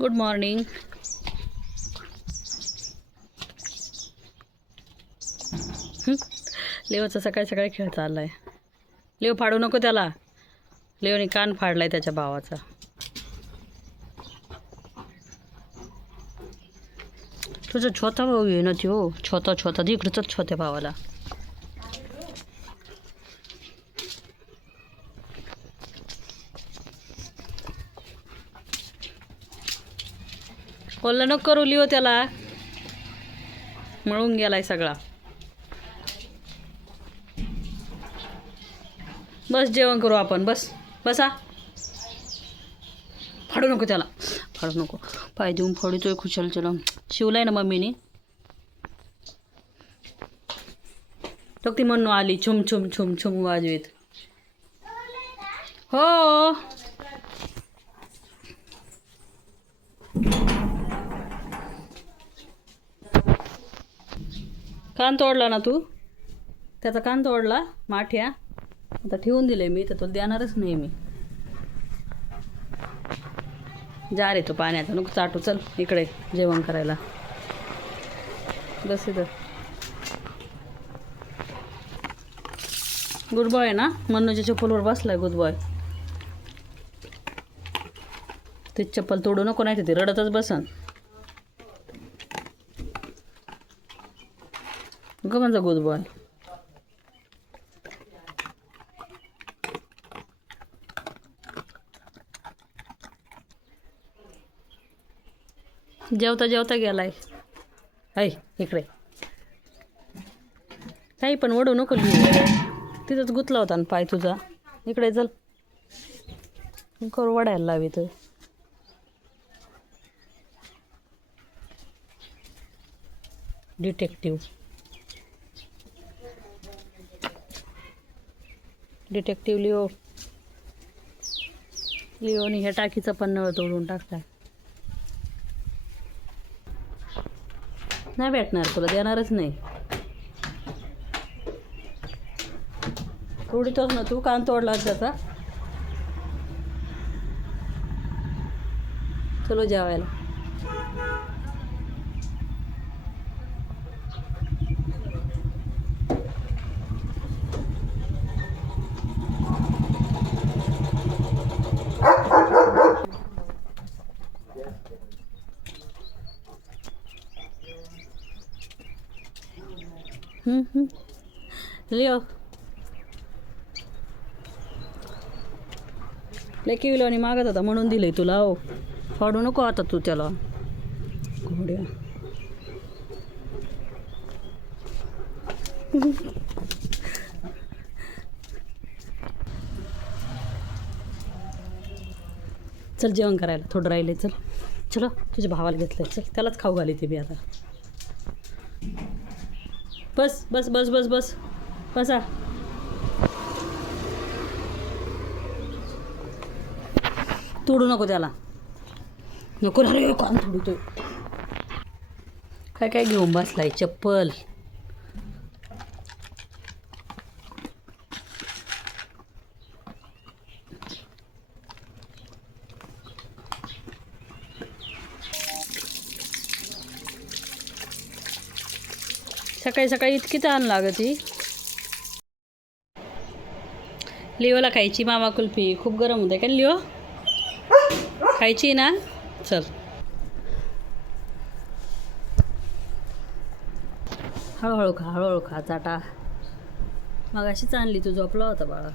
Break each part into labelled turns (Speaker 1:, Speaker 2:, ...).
Speaker 1: Good morning लेवचा सकाळी सकाळी खेळ चाललाय. लेव फाडू नको त्याला. लेवने कान फाडलाय त्याच्या भावाचा. तुझा छोटा भाऊ आहे ना त्यो? छोटा छोटा. इकडचंच छोट्या भावाला. कोल्हा नको करू लिओ त्याला. मळून गेलाय सगळा. बस जेवण करू आपण. बस बसा. फाडू नको त्याला. फाडू नको. पाय देऊन फाडूतोय खुशाल चला. शिवलाय ना मम्मीने. तर ती म्हणून आली. छुम छुम छुम छुम वाजवीत. हो. कान तोडला ना तू? त्याचा कान तोडला माठ्या. आता ठेवून दिले मी तर तो देणारच नाही मी. जा रे तो पाण्याचा नुक चाटू चल इकडे जेवण करायला. बस इथं. गुड बॉय ना? मनोच्या चप्पलवर बसलाय गुड बॉय ते चप्पल तोडू नको नाही तिथे ते रडतच बसन. ग माझा गुड बॉय जेवता जेवता गेलाय. ऐ इकडे. काही पण ओढू नको तिथंच गुतला होता ना पाय तुझा. इकडे चल. करू वडायला लावी तर डिटेक्टिव्ह डिटेक्टिव्ह लिओ लिओने ह्या टाकीचं पण नळ तोडून टाकलाय नाही भेटणार तुला देणारच नाही. तोडीतोच ना तू कान तोडला त्याचा चलो जेवायला. लेकी आणि मागत होता म्हणून दिले तुला हो. फाडू नको आता तू त्याला. घोड्या. चल जेवण करायला. थोडं राहिले चल. चलो तुझ्या भावाला घेतलंय. चल त्यालाच खाऊ घाली ते बी आता. बस बस बस बस बस. बसा. तोडू नको त्याला. नको ना रे कान तोडतोय. काय काय घेऊन बसलाय? चप्पल. सकाळी सकाळी इतकी ताण लागती लिओला खायची मामा कुल्फी खूप गरम होते का लिओ? खायची ना? चल. हळूहळू खा हळूहळू खा चाटा. मग अशीच आणली तू झोपला होता बाळा.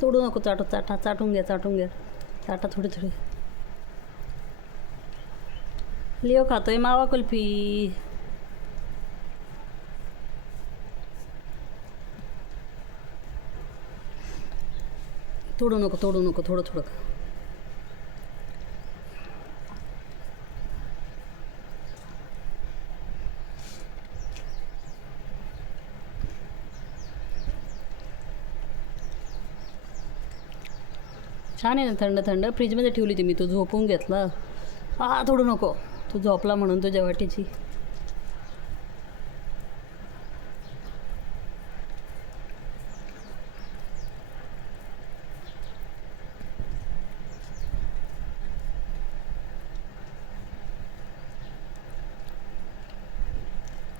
Speaker 1: तोडू नको चाटू चाटा चाटून घ्या चाटून घ्या चाटा थोडी थोडी. लिओ खातोय मावा कुल्फी. तोडू नको तोडू नको थोडं थोडं. छान आहे ना थंड थंड. फ्रीजमध्ये ठेवली होती मी तो झोपून घेतला. हा थोडू नको. तू झोपला म्हणून तुझ्या वाटेची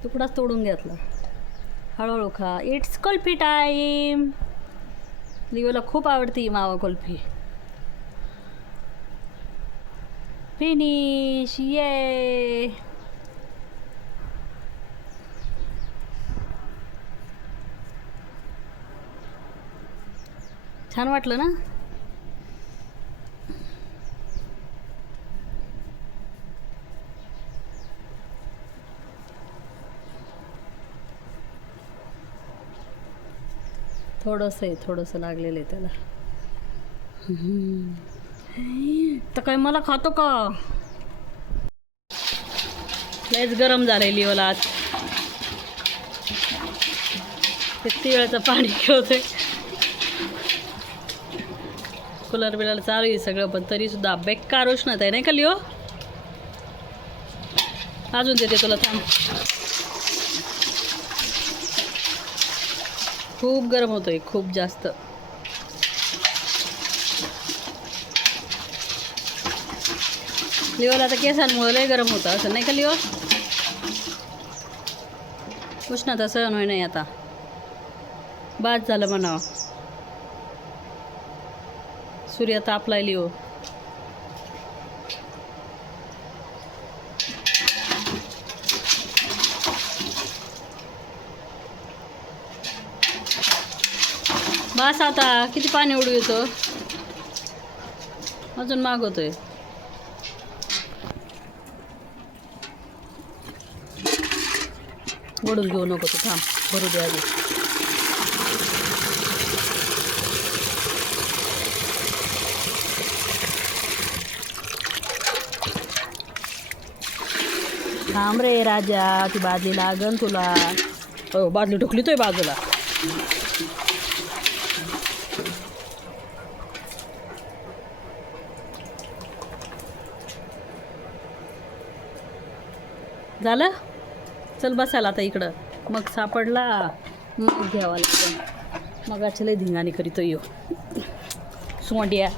Speaker 1: तुकडाच तोडून घेतला. हळूहळू खा. इट्स कुल्फी टाईम लिओला खूप आवडती मावा कुल्फी. फिनिश ये छान वाटलं ना? थोडंसं आहे थोडंसं लागलेलं आहे त्याला. तर काय मला खातो का? लयच गरम झालेली मला आज ते तिळाचं पाणी खेळतोय कूलर बिलर चालू आहे सगळं पण तरी सुद्धा बेकार उष्णत आहे नाही का लिओ? अजून देते तुला थांब. खूप गरम होतोय खूप जास्त. लिओला आता केसांमुळं लय गरम होतं असं नाही का लिओ? उष्णता सहन होई नाही आता. बाद झालं म्हणावं. सूर्य तापलाय लिओ. बस आता किती पाणी उडू येतो अजून मागवतोय. ओढून घेऊ नको तू थांब. भरू दे आधी. थांब रे राजा ती बादली लागन तुला. हो बादली ढुकली तोय बाजूला. झालं? चल बसायला आता इकडं. मग सापडला. मग घ्यावा लागेल. मग लय धिंगाणी करीतो यो. सोंडिया.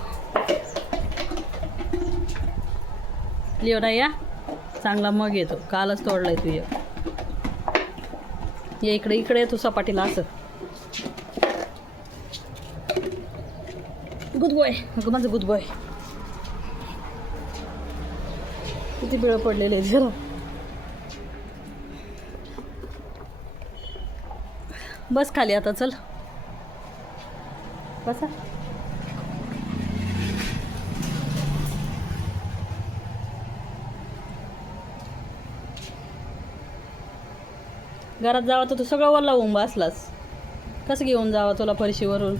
Speaker 1: लिओना या चांगला मग येतो. कालच तोडलाय तू ये. ये इकडे इकडे तू सपाटीला असं. गुद बॉय अगं माझं गुद बॉय किती बिळ पडलेले आहे जरा. बस खाली आता चल. बसा. घरात जावा तर तू सगळं वरला होऊन बसलास. कसं घेऊन जावा तुला फरशीवरून?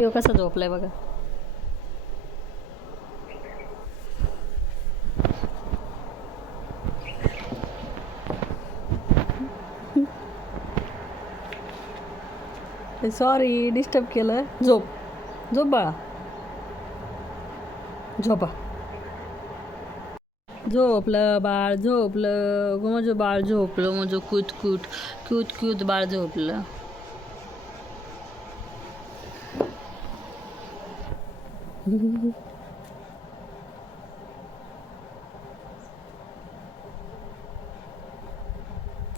Speaker 1: यो कसा झोपलाय बघा. सॉरी डिस्टर्ब केलं. झोप. झोप बाळा. झोपा. झोपलं बाळ झोपलं. गो माझं बाळ झोपलं माझं कुत कुत. क्यूत क्यूत बाळ झोपलं.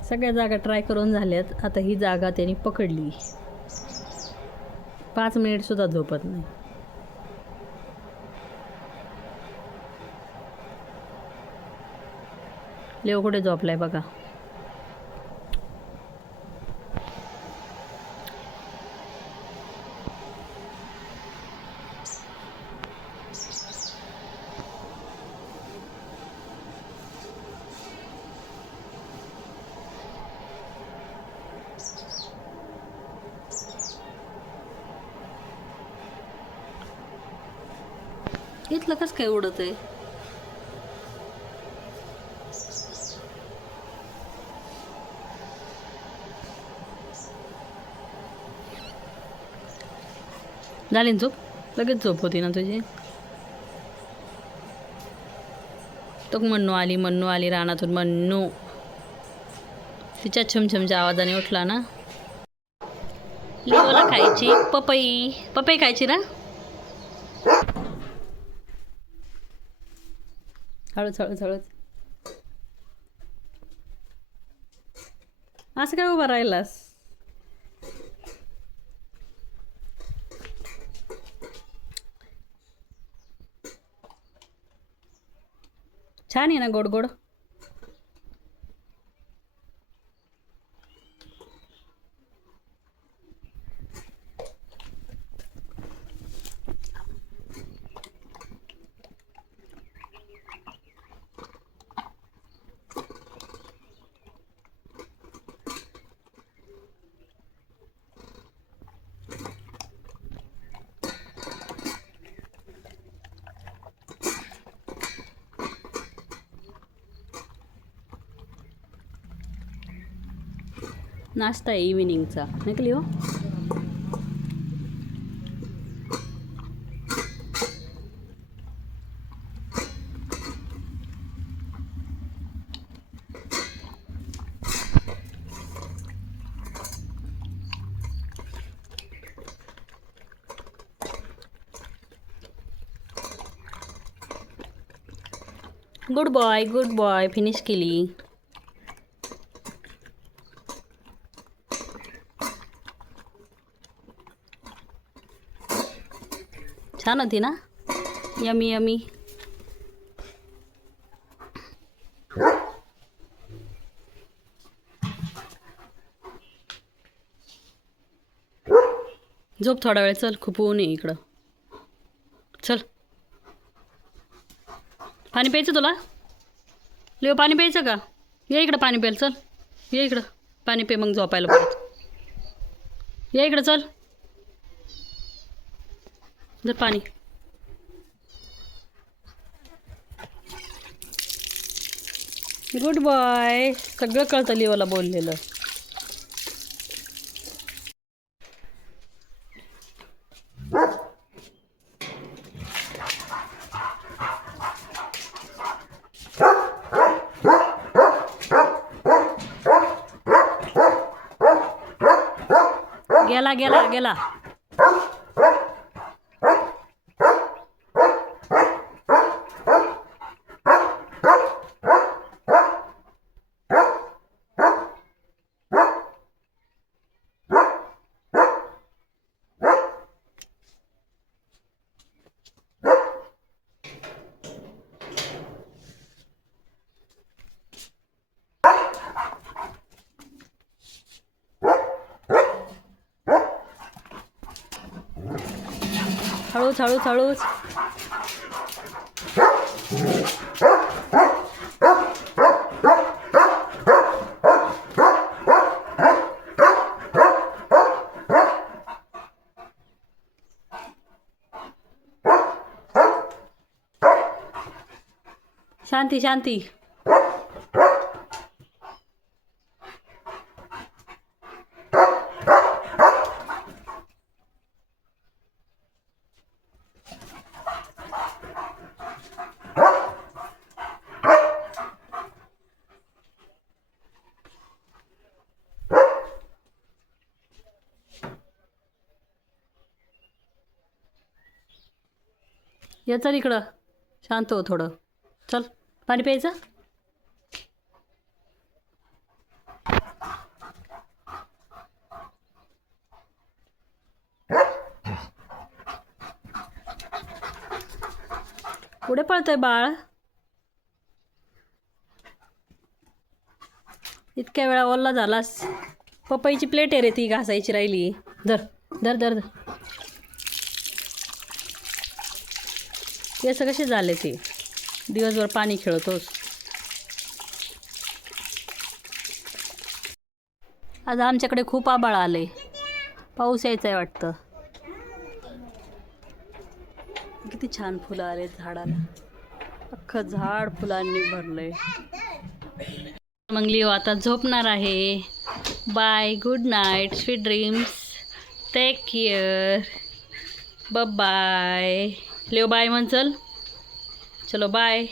Speaker 1: सगळ्या जागा ट्राय करून झाल्यात. आता ही जागा त्यांनी पकडली. पाच मिनिटसुद्धा झोपत नाही. लेव कुठे झोपलाय बघा. इथलं कसं काय उडत आहे? झाली झोप? लगेच झोप होती ना तुझी? तो मन्नू आली मन्नू आली रानातून मन्नू. तिच्या छमछमच्या आवाजाने उठला ना. लिओला खायची पपई. पपई खायची ना? हळूच हळूच हळूच. असं काय उभा राहिलास? छान आहे ना गोड गोड. नाश्ता आहे इव्हिनिंगचा नाही का Leo good boy good boy finish केली छान होती ना? Yummy yummy. झोप थोडा वेळ चल खूप ऊन आहे इकडं. चल. पाणी प्यायचं तुला? लिओ पाणी प्यायचं का? ये इकडं पाणी प्यायला चल. ये इकडं. पाणी पे मग झोपायला परत. ये इकडं चल. जर पाणी. गुड बाय सगळं कळतं लिवाला बोललेलं. गेला गेला गेला. हळूच हळूच हळूच. शांती शांती. ये चल इकडं. शांत हो थोडं. चल पाणी प्यायचं? पुढे पळतंय बाळ? इतक्या वेळा ओल्ला झालास. पपईची प्लेट आहे रे ती घासायची राहिली. धर धर धर धर. केस कसे झाले ते. दिवसभर पाणी खेळतोस. आज आमच्याकडे खूप आबाळ आले पाऊस यायचा आहे वाटतं. किती छान फुलं आले झाडाला. अख्खं झाड फुलांनी भरलंय. मग लिओ आता झोपणार आहे. Bye good night sweet dreams. Take care bye Leo bye म्हण चल चलो बाय.